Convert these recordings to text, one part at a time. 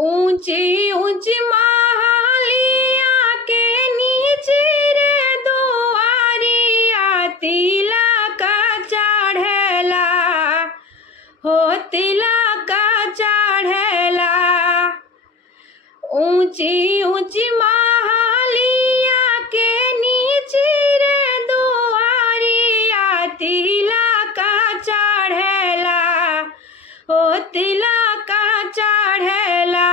ऊंची ऊंची महालिया के नीचे रे दुआरिया तिलक चढ़ेला हो तिलक चढ़ेला। ऊंची ऊंची महालिया के नीचे रे दुआरिया तिलक चढ़ेला हो तिलक चढ़ेला।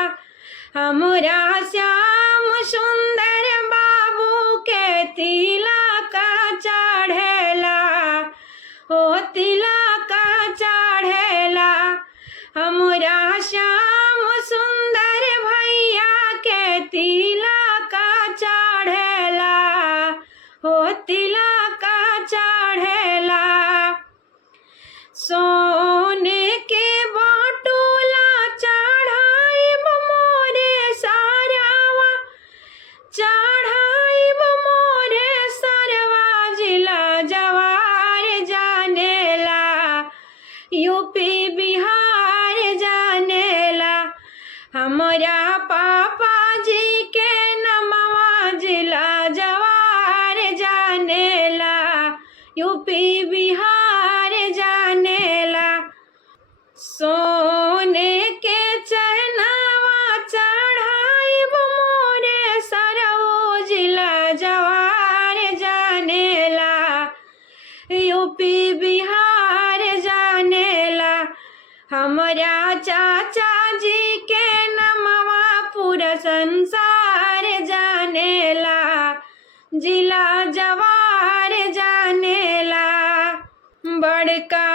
हमरा श्याम सुंदर बाबू के तिलक चढ़ेला हो तिलक चढ़ेला। हमरा श्याम सुंदर भैया के तिलक चढ़ेला हो तिलक चढ़ेला। सोने के बाटुला चढ़ाइब मोरे सरवा चढ़ाइब मोरे सरवा जिला जवार जानेला यूपी बिहार जानेला। हमरा पापा जी के नमवा जिला जवार जानेला यूपी बिहार जानेला। सोने के चहनावा चढ़ाइब मोरे सरवो जिला जवार जानेला यूपी बिहार जानेला। हमरा चाचा जी के नमवा पूरा संसार जानेला जिला जवार जानेला। बड़का